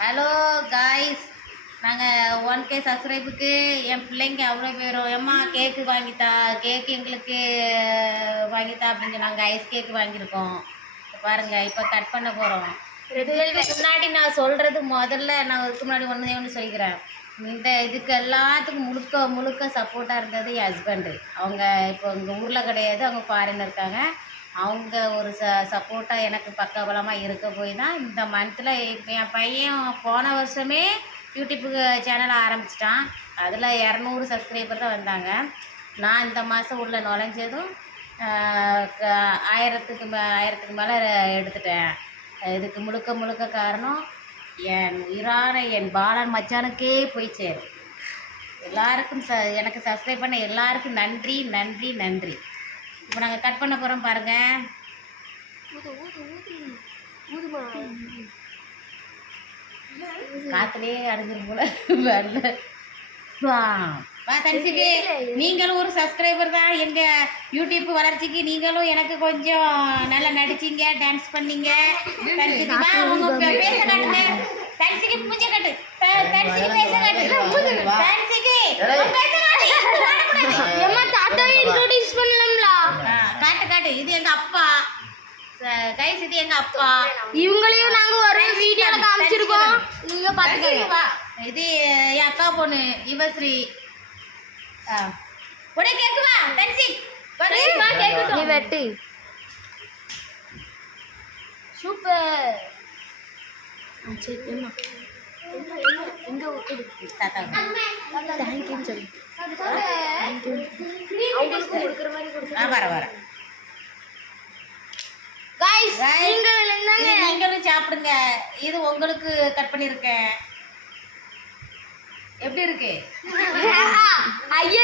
Hello guys, நாங்கள் 1K சப்ஸ்கிரைபுக்கு என் பிள்ளைங்க அவ்வளோ பேரும் எம்மா கேக்கு வாங்கித்தா, கேக்கு எங்களுக்கு வாங்கித்தா அப்படின்னு சொன்னாங்க. ஐஸ் கேக்கு வாங்கியிருக்கோம். பாருங்கள், இப்போ கட் பண்ண போகிறோம். இதுக்கு முன்னாடி நான் சொல்கிறது முதல்ல நான் இதுக்கு முன்னாடி ஒன்று சொல்லிக்கிறேன். இதுக்கு எல்லாத்துக்கும் முழுக்க முழுக்க சப்போர்ட்டாக இருந்தது என் ஹஸ்பண்டு. அவங்க இப்போ இங்கே ஊரில் கிடையாது, அவங்க ஃபாரினில் இருக்காங்க. அவங்க ஒரு சப்போர்ட்டாக எனக்கு பக்கபலமாக இருக்க போய் தான் இந்த மந்த்தில் என் பையன் போன வருஷமே யூடியூப்புக்கு சேனல் ஆரம்பிச்சிட்டான். அதில் 200 சப்ஸ்கிரைபர் தான் வந்தாங்க. நான் இந்த மாதம் உள்ள நுழைஞ்சதும் 1000க்கு மேலே எடுத்துட்டேன். இதுக்கு முழுக்க முழுக்க காரணம் என் உயிரான என் பாலன் மச்சானுக்கே போய் சேரும். எல்லாருக்கும் எனக்கு சப்ஸ்கிரைப் பண்ண எல்லாருக்கும் நன்றி நன்றி நன்றி. இப்போ நாங்கள் கட் பண்ண போகிறோம் பாருங்கள். காற்றுலேயே அடைஞ்சிரும் போல வரல. தனிச்சுக்கு நீங்களும் ஒரு சப்ஸ்கிரைபர் தான். எங்கள் யூடியூப் வளர்ச்சிக்கு நீங்களும் எனக்கு கொஞ்சம் நல்லா நடிச்சிங்க, டான்ஸ் பண்ணீங்க. தனிச்சுக்கு வா, உங்கள் பேச காட்டுங்க. தனிச்சுக்கு பூஜை கட்டு, தனிச்சுக்கு பேச காட்டு, தனிச்சுக்கு பேச காட்டு. காட்டு காட்டு. இது எங்க அப்பா கைஸ், இது எங்க அப்பா. இவங்களையும் நாங்க ஒரு வீடியோல காமிச்சிருக்கோம், நீங்க பாத்துக்கங்க. இது என் அக்கா பொண்ணு யுவஸ்ரீ. உடனே கேக்குவா தன்சி வா கேக்குது. நீ வெட்டு. சூப்பர். சரி என்ன எங்க ஓகே தாத்தா थैंक यू சொல்லு. थैंक यू அவங்களுக்கு கொடுக்குற மாதிரி கொடுத்து வர गाइस நீங்களும் சாப்பிடுங்க. இது உங்களுக்கு கட் பண்ணிருக்கேன். எப்படி இருக்கு? ஐயா